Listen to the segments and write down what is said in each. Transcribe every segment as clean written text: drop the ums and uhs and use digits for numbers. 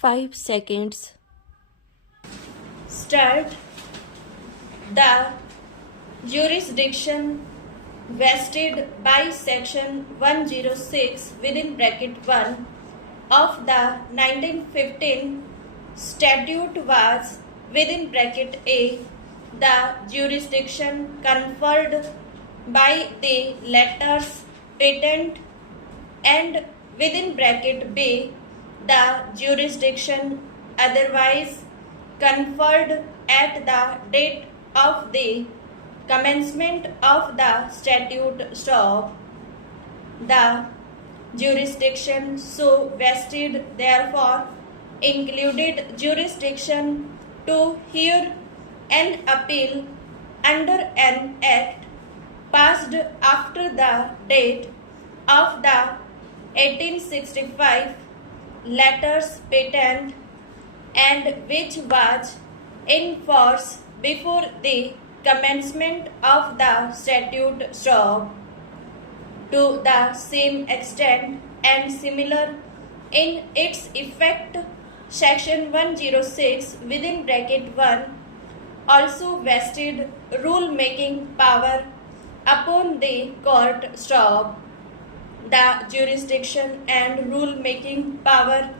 5 seconds. Start. The jurisdiction vested by section 106 within bracket 1 of the 1915 statute was within bracket A the jurisdiction conferred by the letters patent, and within bracket B the jurisdiction otherwise conferred at the date of the commencement of the statute stop. The jurisdiction so vested therefore included jurisdiction to hear an appeal under an act passed after the date of the 1865 letters patent and which was in force before the commencement of the statute stop. To the same extent and similar in its effect, section 106 within bracket 1 also vested rule-making power upon the court stop. The jurisdiction and rule-making power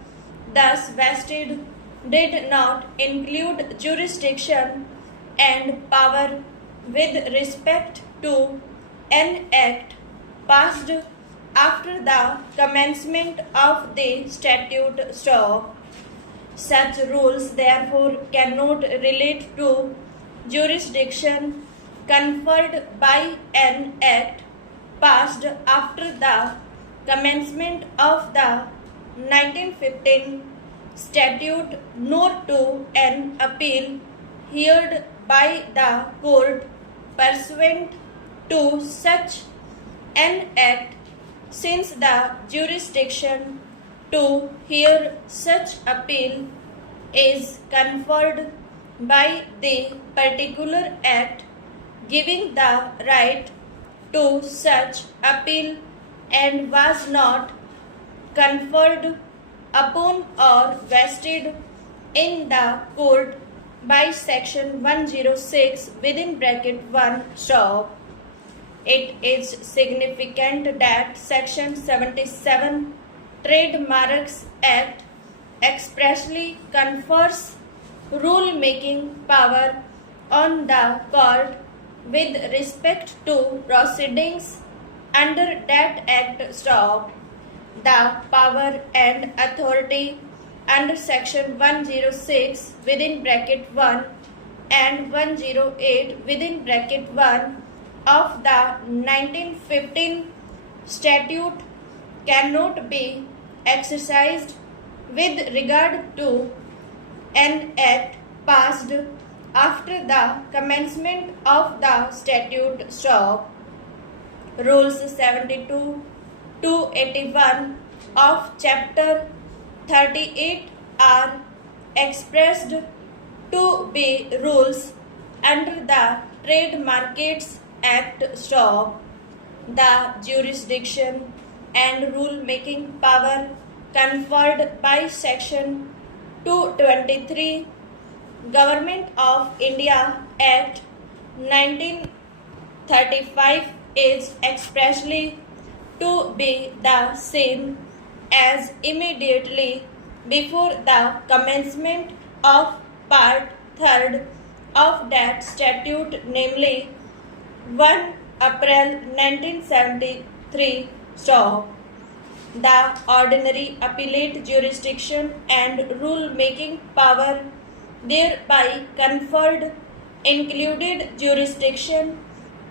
thus vested did not include jurisdiction and power with respect to an act passed after the commencement of the statute stop. Such rules therefore cannot relate to jurisdiction conferred by an act passed after the commencement of the 1915 statute nor to an appeal heard by the court pursuant to such an act, since the jurisdiction to hear such appeal is conferred by the particular act giving the right to such appeal and was not conferred upon or vested in the court by section 106 within bracket 1 stop. It is significant that section 77 Trademarks Act expressly confers rule-making power on the court with respect to proceedings under that act stop. The power and authority under section 106 within bracket 1 and 108 within bracket 1 of the 1915 statute cannot be exercised with regard to an act passed after the commencement of the statute stop. Rules 72 to 81 of chapter 38 are expressed to be rules under the Trade Markets Act stop. The jurisdiction and rule-making power conferred by section 223 Government of India Act 1935 is expressly to be the same as immediately before the commencement of Part 3rd of that statute, namely 1 April 1973 stop. The ordinary appellate jurisdiction and rule-making power thereby conferred included jurisdiction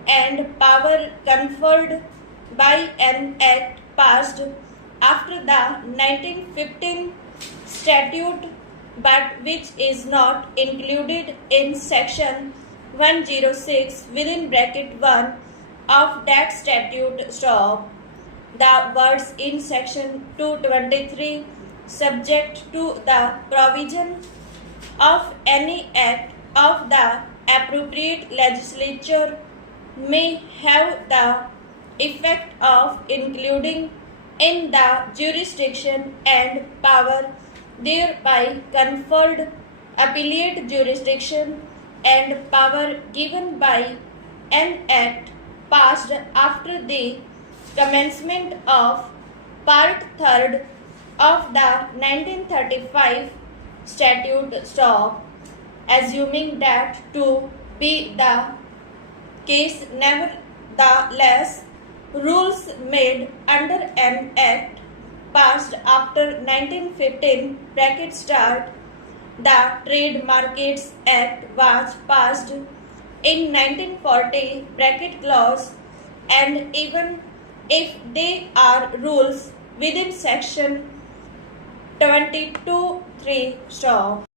and power conferred by an act passed after the 1915 statute but which is not included in section 106 within bracket 1 of that statute stop. The words in section 223 subject to the provision of any act of the appropriate legislature may have the effect of including in the jurisdiction and power thereby conferred appellate jurisdiction and power given by an act passed after the commencement of Part 3rd of the 1935 statute stop, assuming that to be the case. Nevertheless, rules made under an act passed after 1915 bracket start. The Trade Markets Act was passed in 1940 bracket clause, and even if they are rules within section 22(3) stop.